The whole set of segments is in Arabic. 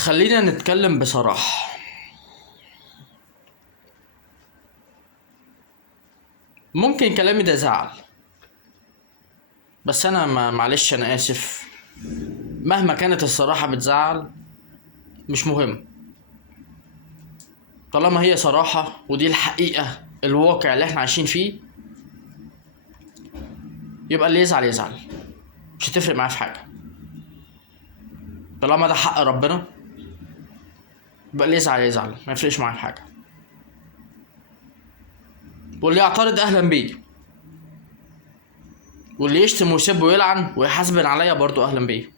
خلينا نتكلم بصراحة. ممكن كلامي ده زعل، بس انا معلش انا اسف. مهما كانت الصراحة بتزعل مش مهم، طالما هي صراحة ودي الحقيقة الواقع اللي احنا عايشين فيه، يبقى اللي يزعل يزعل، مش هتفرق معاه في حاجة. طالما ده حق ربنا يبقى اللي يزعل يزعل، ما يفرقش معاه في حاجة. واللي يعترض اهلا بيه، واللي يشتم ويسب ويلعن ويحاسبن عليا برضو اهلا بيه.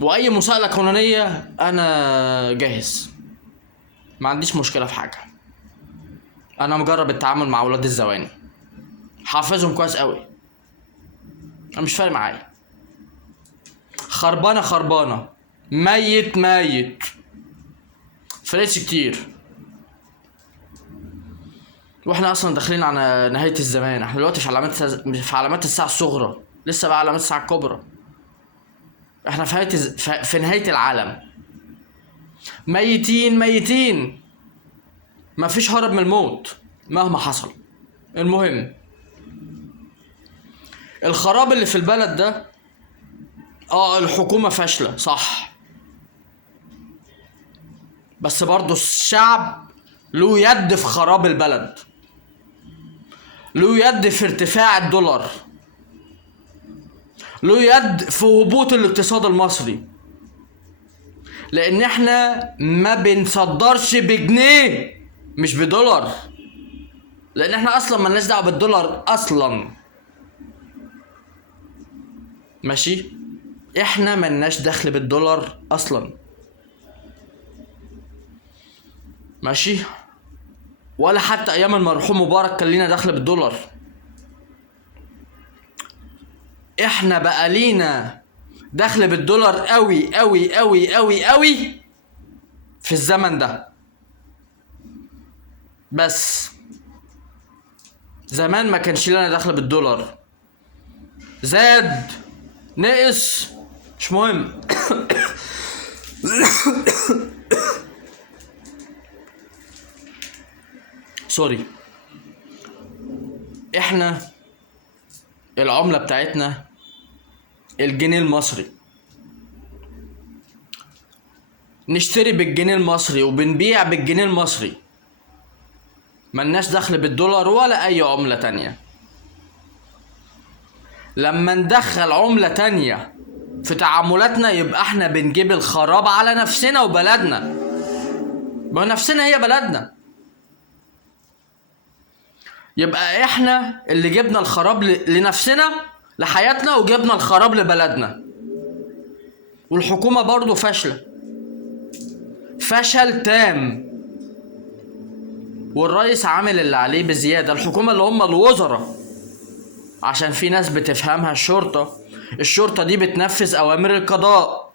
واي مساءلة قانونية انا جاهز، ما عنديش مشكلة في حاجة. انا مجرب التعامل مع اولاد الزواني، حافظهم كويس قوي، انا مش فارق معايا. خربانة خربانة، ميت ميت، فرقش كتير. واحنا اصلا داخلين على نهاية الزمان، احنا دلوقتي في علامات الساعة الصغرى، لسه بقى علامات الساعة الكبرى. احنا في نهاية العالم، ميتين ميتين، مفيش هرب من الموت مهما حصل. المهم، الخراب اللي في البلد ده، الحكومة فاشلة صح، بس برضو الشعب له يد في خراب البلد، له يد في ارتفاع الدولار، له يد في هبوط الاقتصاد المصري، لان احنا ما بنصدرش بجنيه مش بدولار، لان احنا اصلا مالناش دعوه بالدولار اصلا. ماشي، احنا مالناش دخل بالدولار اصلا. ماشي، ولا حتى ايام المرحوم مبارك كان لينا دخل بالدولار. احنا بقى لينا دخل بالدولار قوي قوي قوي قوي قوي في الزمن ده. بس زمان ما كانش لنا دخل بالدولار، زاد نقص مش مهم. سوري. احنا العملة بتاعتنا الجنيه المصري، نشتري بالجنيه المصري وبنبيع بالجنيه المصري، ملناش دخل بالدولار ولا اي عملة تانية. لما ندخل عملة تانية في تعاملاتنا يبقى احنا بنجيب الخراب على نفسنا وبلدنا، ما نفسنا هي بلدنا، يبقى احنا اللي جبنا الخراب لنفسنا لحياتنا وجبنا الخراب لبلدنا. والحكومة برضو فاشلة، فشل تام، والرئيس عامل اللي عليه بزيادة. الحكومة اللي هم الوزراء، عشان في ناس بتفهمها الشرطة دي بتنفذ أوامر القضاء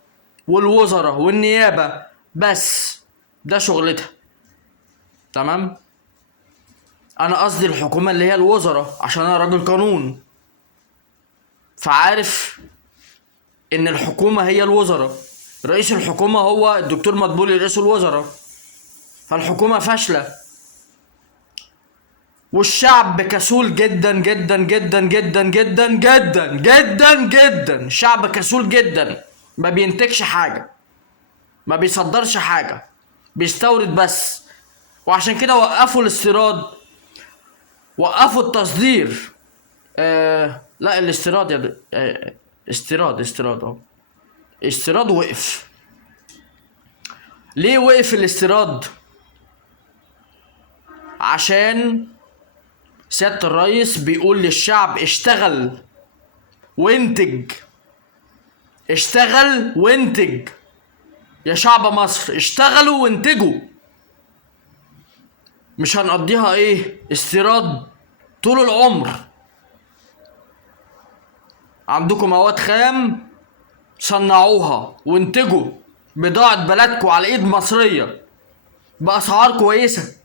والوزراء والنيابة بس، ده شغلتها. تمام؟ أنا قصدي الحكومة اللي هي الوزراء، عشان أنا راجل قانون فعارف إن الحكومة هي الوزراء. رئيس الحكومة هو الدكتور مدبولي رئيس الوزراء. فالحكومة فاشلة، والشعب كسول جدا جدا جدا جدا جدا جدا جدا جدا. الشعب كسول جدا، ما بينتجش حاجة، ما بيصدرش حاجة، بيستورد بس. وعشان كده وقفوا الاستيراد، وقفوا التصدير. لا الاستيراد يا استيراد وقف. ليه وقف الاستيراد؟ عشان سيادة الرئيس بيقول للشعب اشتغل وانتج، اشتغل وانتج يا شعب مصر، اشتغلوا وانتجوا. مش هنقضيها استيراد طول العمر. عندكم مواد خام، صنعوها وانتجوا بضاعة بلدكم على ايد مصرية بأسعار كويسة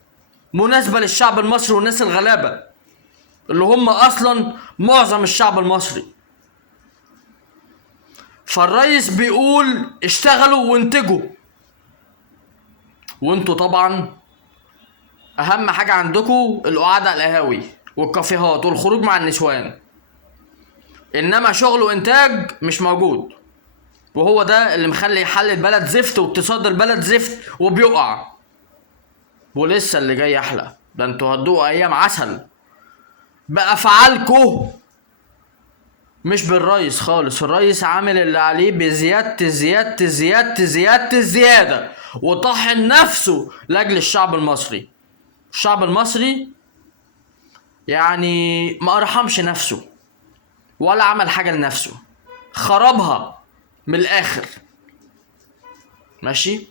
مناسبة للشعب المصري والناس الغلابة اللي هم اصلا معظم الشعب المصري. فالرئيس بيقول اشتغلوا وانتجوا، وانتوا طبعا اهم حاجة عندكم القعدة على القهاوي والكافيهات والخروج مع النسوان، انما شغل وانتاج مش موجود. وهو ده اللي مخلي حل البلد زفت واقتصاد البلد زفت وبيقع. ولسه اللي جاي احلى، ده انتوا هتدوقوا ايام عسل بافعالكم، مش بالرئيس خالص. الرئيس عامل اللي عليه بزيادة زيادة زيادة زيادة زيادة، وطحن نفسه لاجل الشعب المصري. الشعب المصري يعني ما ارحمش نفسه ولا عمل حاجة لنفسه، خربها من الاخر. ماشي.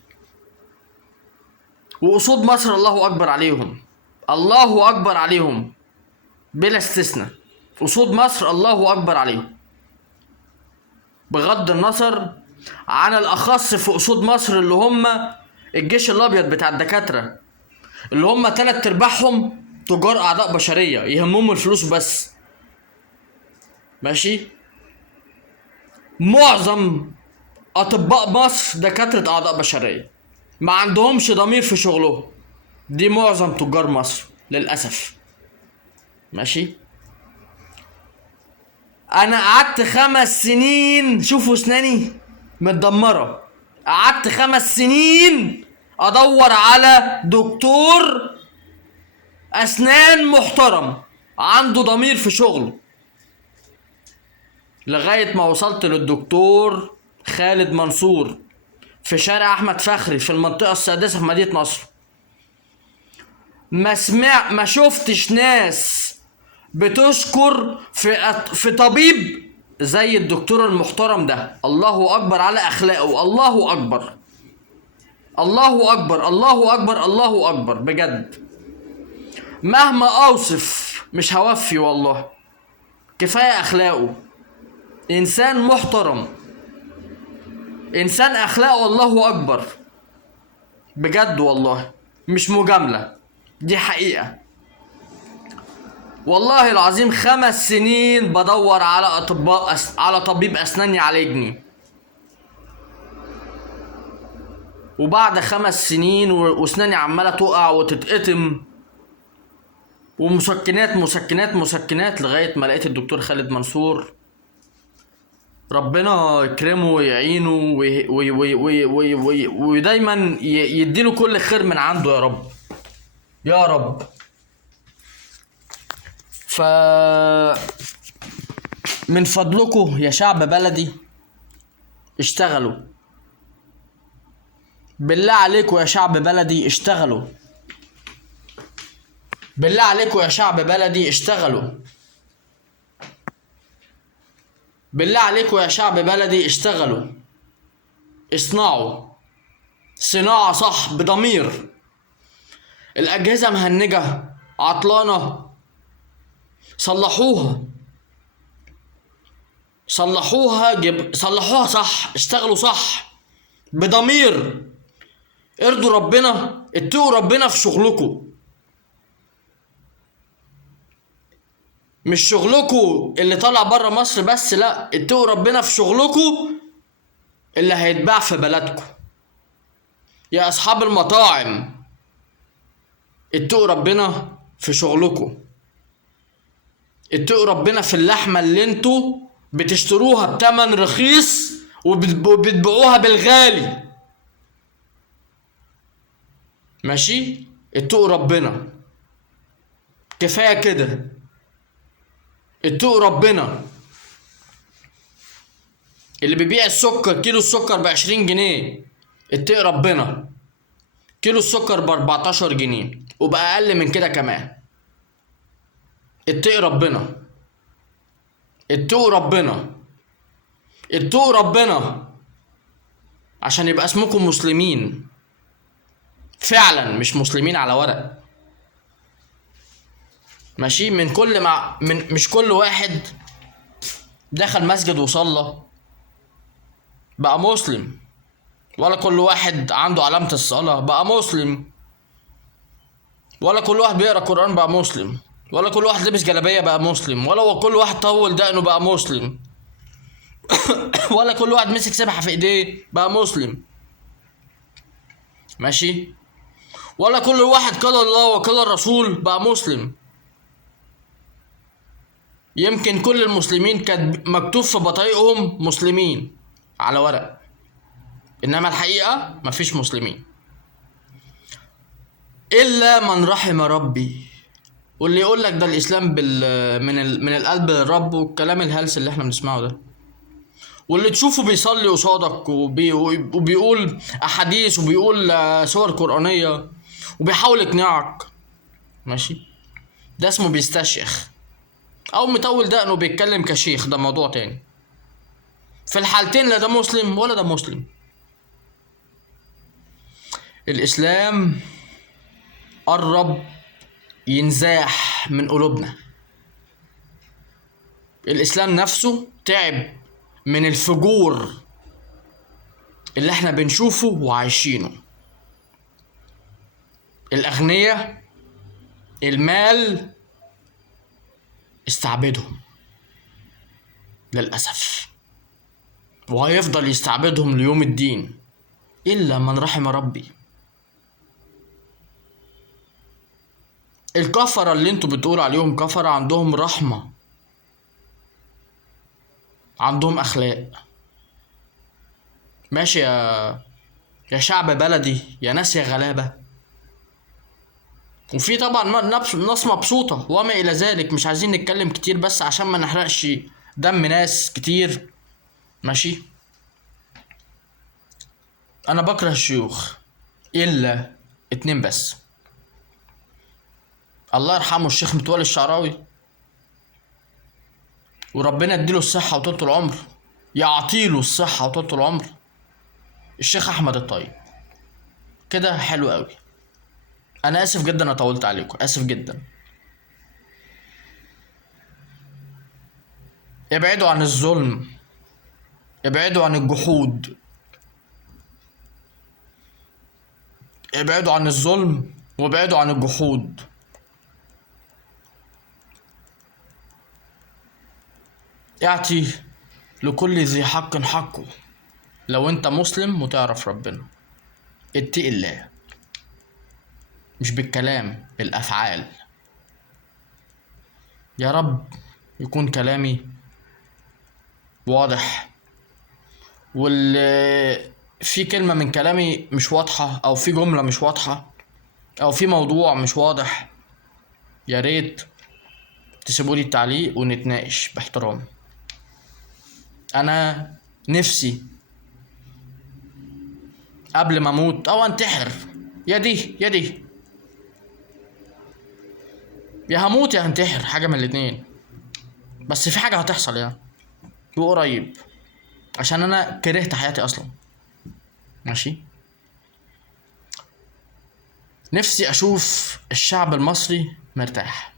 وقصود مصر الله اكبر عليهم، الله اكبر عليهم بلا استثناء. قصود مصر الله اكبر عليهم، بغض النظر عن الاخص في قصود مصر اللي هم الجيش الابيض بتاع الدكاتره، اللي هم 3/4 تجار اعضاء بشريه يهمهم الفلوس بس. ماشي. معظم اطباء مصر دكاتره اعضاء بشريه، ما عندهمش ضمير في شغلهم. دي معظم تجار مصر للاسف. ماشي. انا قعدت 5 سنين، شوفوا اسناني متدمره، قعدت 5 سنين ادور على دكتور اسنان محترم عنده ضمير في شغله، لغايه ما وصلت للدكتور خالد منصور في شارع احمد فخري في المنطقه السادسه في مدينه نصر. ما شفتش ناس بتشكر في طبيب زي الدكتور المحترم ده. الله اكبر على اخلاقه، الله اكبر الله اكبر الله اكبر الله اكبر بجد. مهما اوصف مش هوفي والله، كفايه اخلاقه. انسان محترم، انسان اخلاقه الله اكبر بجد والله، مش مجامله، دي حقيقه. والله العظيم 5 سنين بدور على على طبيب اسنان يعالجني، وبعد 5 سنين واسناني عماله تقع وتتقطم ومسكنات مسكنات مسكنات، لغايه ما لقيت الدكتور خالد منصور. ربنا يكرمه ويعينه ودايما يديله كل خير من عنده يا رب يا رب. من فضلكم يا شعب بلدي اشتغلوا، بالله عليكم يا شعب بلدي اشتغلوا، بالله عليكم يا شعب بلدي اشتغلوا، بالله عليكم يا شعب بلدي اشتغلوا. اصنعوا صناعة صح بضمير. الأجهزة مهنجة عطلانة، صلحوها صلحوها صح، اشتغلوا صح بضمير. ارضوا ربنا، اتقوا ربنا في شغلكم، مش شغلكم اللي طالع بره مصر بس، لا، اتقوا ربنا في شغلكم اللي هيتباع في بلدكم. يا اصحاب المطاعم اتقوا ربنا في شغلكم، اتقوا ربنا في اللحمه اللي انتوا بتشتروها بتمن رخيص وبتبيعوها بالغالي. ماشي. اتقوا ربنا، كفايه كده. اتقوا ربنا. اللي بيبيع السكر، كيلو السكر ب20 جنيه، اتقوا ربنا. كيلو السكر ب14 جنيه وبأقل من كده كمان. اتقوا ربنا، اتقوا ربنا، اتقوا ربنا، عشان يبقى اسمكم مسلمين فعلا، مش مسلمين على ورق. ماشي. مش كل واحد دخل مسجد وصلى بقى مسلم، ولا كل واحد عنده علامة الصلاة بقى مسلم، ولا كل واحد بيقرأ قرآن بقى مسلم، ولا كل واحد لبس جلابية بقى مسلم، ولا كل واحد طول دقنه بقى مسلم. ولا كل واحد مسك سبحة في ايديه بقى مسلم. ماشي؟ ولا كل واحد قال الله وقال الرسول بقى مسلم. يمكن كل المسلمين كان مكتوب في بطايقهم مسلمين على ورق، انما الحقيقة مفيش مسلمين الا من رحم ربي. واللي يقول لك ده الاسلام من القلب للرب والكلام الهلس اللي احنا بنسمعه ده، واللي تشوفه بيصلي قصادك وبيقول احاديث وبيقول سور قرآنية وبيحاول يقنعك، ماشي، ده اسمه بيستشيخ او مطول دقنه بيتكلم كشيخ، ده موضوع تاني. في الحالتين لا ده مسلم ولا ده مسلم. الاسلام قرب ينزاح من قلوبنا. الاسلام نفسه تعب من الفجور اللي احنا بنشوفه وعايشينه. الاغنياء المال استعبدهم للاسف، وهيفضل يستعبدهم ليوم الدين الا من رحم ربي. الكفرة اللي انتوا بتقولوا عليهم كفرة عندهم رحمة، عندهم اخلاق. ماشي يا شعب بلدي، يا ناس يا غلابة. وفي طبعا ناس مبسوطة وما الى ذلك، مش عايزين نتكلم كتير بس عشان ما نحرقش دم ناس كتير. ماشي؟ انا بكره الشيوخ الا اتنين بس، الله يرحمه الشيخ متولي الشعراوي، وربنا يديله الصحة وطولة العمر، يعطيله الصحة وطولة العمر، الشيخ احمد الطيب. كده حلو قوي. انا اسف جدا انا طولت عليكم، اسف جدا. ابعدوا عن الظلم، ابعدوا عن الجحود، ابعدوا عن الظلم وابعدوا عن الجحود. اعطي لكل ذي حق حقه. لو انت مسلم وتعرف ربنا اتقي الله، مش بالكلام، بالافعال. يا رب يكون كلامي واضح، واللي في كلمة من كلامي مش واضحة او في جملة مش واضحة او في موضوع مش واضح، يا ريت تسيبولي التعليق ونتناقش باحترام. انا نفسي قبل ما اموت او انتحر، يا دي يا دي، يا هموت يا هنتحر، حاجة من الاتنين، بس في حاجة هتحصل يعني وقريب، عشان انا كرهت حياتي اصلا. ماشي؟ نفسي اشوف الشعب المصري مرتاح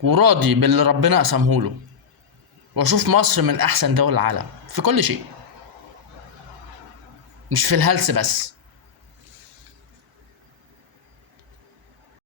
وراضي باللي ربنا قسمهوله، واشوف مصر من احسن دول العالم في كل شيء، مش في الهلس بس.